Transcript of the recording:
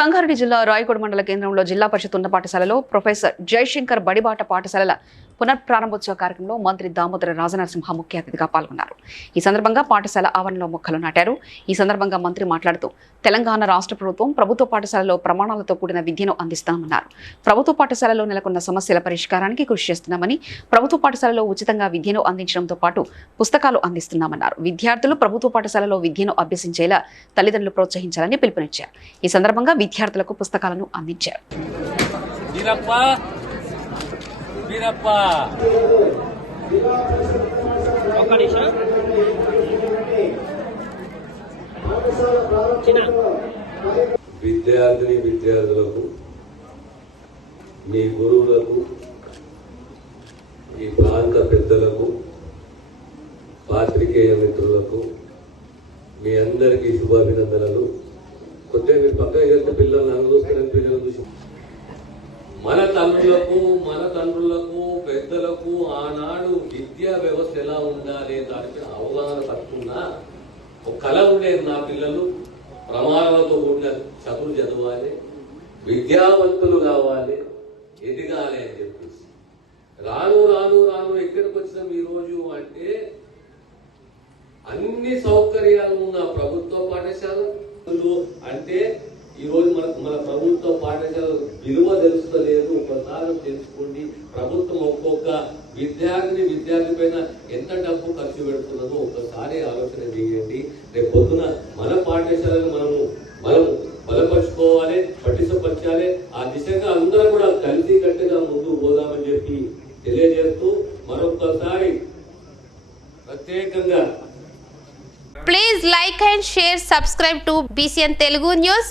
సంగారెడ్డి జిల్లా రాయకోడ మండల కేంద్రంలో జిల్లా పరిషత్ ఉన్నత పాఠశాలలో ప్రొఫెసర్ జయశంకర్ బడిబాట పాఠశాలల పునఃప్రారంభోత్సవ కార్యక్రమంలో మంత్రి దామోదర రాజనరసింహ ముఖ్య అతిథిగా పాల్గొన్నారు. ఈ సందర్భంగా పాఠశాల ఆవరణలో మొక్కలు నాటారు. ఈ సందర్భంగా మంత్రి మాట్లాడుతూ తెలంగాణ రాష్ట్ర ప్రభుత్వం ప్రభుత్వ పాఠశాలలో ప్రమాణాలతో కూడిన విద్యను అందిస్తామన్నారు. ప్రభుత్వ పాఠశాలలో నెలకొన్న సమస్యల పరిష్కారానికి కృషి చేస్తున్నామని ప్రభుత్వ పాఠశాలలో ఉచితంగా విద్యను అందించడంతో పాటు పుస్తకాలు అందిస్తున్నామన్నారు. విద్యార్థులు ప్రభుత్వ పాఠశాలలో విద్యను అభ్యసించేలా తల్లిదండ్రులు ప్రోత్సహించాలని పిలుపునిచ్చారు. ఈ సందర్భంగా విద్యార్థులకు పుస్తకాలను అందించారు. వీరప్ప. ఒక్క నిమిషం. విద్యార్థిని విద్యార్థులకు మీ గురువులకు ఈ ప్రాంత పెద్దలకు పాత్రికేయ మిత్రులకు మీ అందరికీ శుభాభినందనలు. కొద్దిగా మీరు పక్కన వెళ్తే పిల్లలు నన్ను చూసి మన తండ్రులకు మన తండ్రులకు పెద్దలకు ఆనాడు విద్యా వ్యవస్థ ఎలా ఉండాలి దానిపై అవగాహన తక్కున్నా ఒక కళ ఉండేది నా పిల్లలు. ప్రమాణాలతో కూడిన చదువులు చదవాలి విద్యావంతులు కావాలి ఎదగాలి అని చెప్పేసి. రాను రాను రాను ఎక్కడికి వచ్చినాం ఈ రోజు అంటే అన్ని సౌకర్యాలు ఉన్న ప్రభుత్వ పాఠశాలలు అంటే ఈ రోజు మన ప్రభుత్వ పాఠశాల విలువ తెలుస్తలేదు. ఒకసారి తెలుసుకోండి ప్రభుత్వం ఒక్కొక్క విద్యార్థిని విద్యార్థి పైన ఎంత డబ్బు ఖర్చు పెడుతున్నదో ఒక్కసారి ఆలోచన చేయండి. రేపు పొద్దున మన పాఠశాలను మనము మనం బలపరుచుకోవాలి పటిష్టపరచాలి. ఆ దిశగా అందరం కూడా కలిసి కట్టుగా ముందుకు పోదామని చెప్పి తెలియజేస్తూ మరొకసారి ప్రత్యేకంగా please like and share subscribe to BCN Telugu news